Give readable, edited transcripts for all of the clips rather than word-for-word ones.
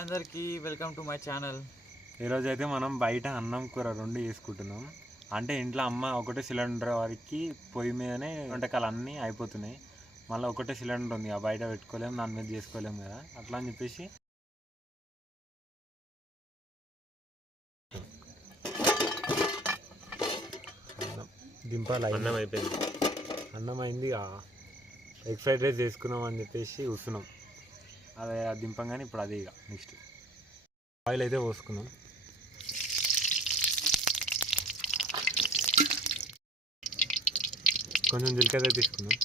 అందరికీ welcome to my channel. ఈరోజు అయితే మనం బయట అన్నం కూర రెండు చేసుకుంటున్నాం. అంటే ఇంట్లో అమ్మ ఒకటే సిలిండర్ వారికి పొయ్యి మీదనే వంటకాలు అన్నీ అయిపోతున్నాయి. మళ్ళీ ఒకటే సిలిండర్ ఉంది, ఆ బయట పెట్టుకోలేము, దాని మీద చేసుకోలేము కదా, అట్లా అని చెప్పేసి దింపాలి. అన్నం అయిపోయింది, అన్నం అయింది, ఎగ్ ఫ్రైడ్ రైస్ చేసుకున్నాం అని చెప్పేసి కూర్చున్నాం. అదే అది దింపంగానే ఇప్పుడు అదే ఇక నెక్స్ట్ ఆయిల్ అయితే పోసుకున్నాం. కొంచెం జీలకర్ర తీసుకున్నాం.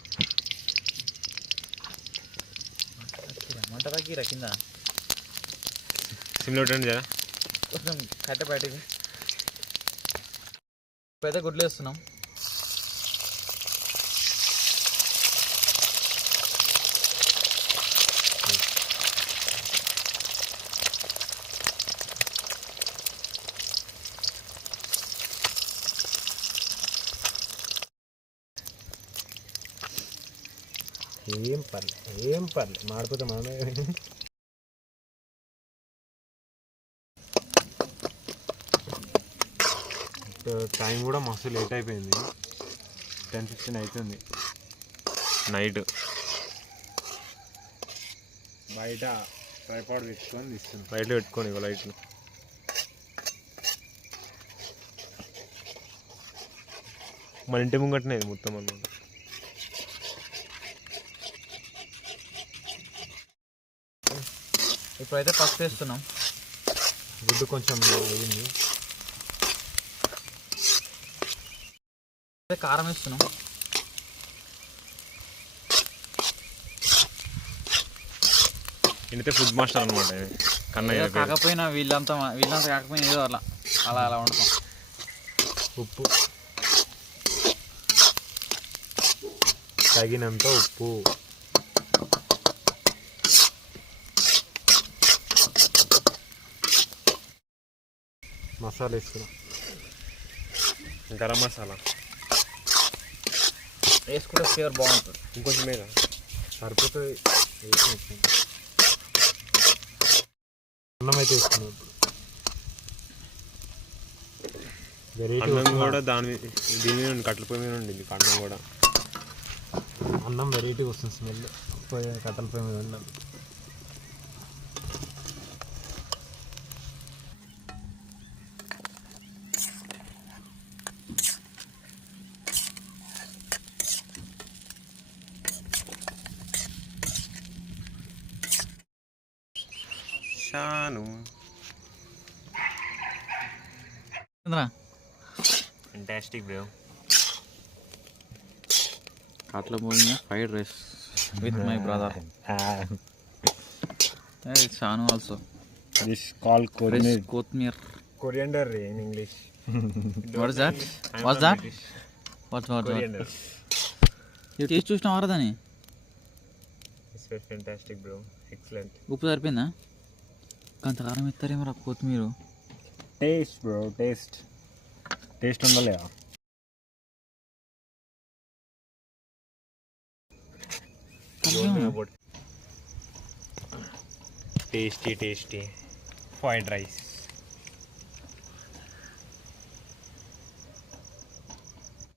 మంట తగ్గిరా కింద సిమ్లో పెట్టండి జరా, కొంచెం కట్ట బయటకి. ఇప్పుడైతే గుడ్లు వేస్తున్నాం. ఏం పర్లే మాడిపోతే మనమే. టైం కూడా మస్తు లేట్ అయిపోయింది, 10:15 అవుతుంది నైట్. బయట ట్రైపాడ్ పెట్టుకొని తీస్తున్నాం. లైట్లు పెట్టుకొని ఇక లైట్లు మన ఇంటి ముంగట్నే మొత్తం అన్నమాట. ఇప్పుడైతే పసుపు వేస్తున్నాం. గుడ్డు కొంచెం వేగింది. కారం వేస్తున్నాం. ఇంతే ఫుడ్ మాస్టర్ అనమాట కన్నయ్య. కాకపోయినా వీళ్ళంతా కాకపోయినా ఏదో అలా అలా అలా వండుతాం. ఉప్పు తగినంత ఉప్పు, మసాలా వేసుకున్నాం. గరం మసాలా వేసుకుంటే ఫ్లేవర్ బాగుంటుంది. ఇంకొంచెం మీద సరిపోతుంది. అన్నం అయితే వేసుకున్నాం. అన్నం కూడా దీని మీద కట్టెల పొయ్యి మీద ఉండింది. అన్నం కూడా అన్నం వెరైటీగా వస్తుంది స్మెల్. కట్టెల పొయ్యి మీద ఉన్నాం. Fantastic, bro. Katla boiling fried rice with my brother. It's Shanu also. This called Kothmir. Coriander in English. What is that? What's that? What? Coriander. You taste చూసినావా దాని? It's fantastic, bro. Excellent. ఉప్పు సరిపోయిందా? కొంత కారం ఇస్తారేమో రా కొత్తిమీర. Taste bro, taste ఉండలేదా? Tasty fried rice.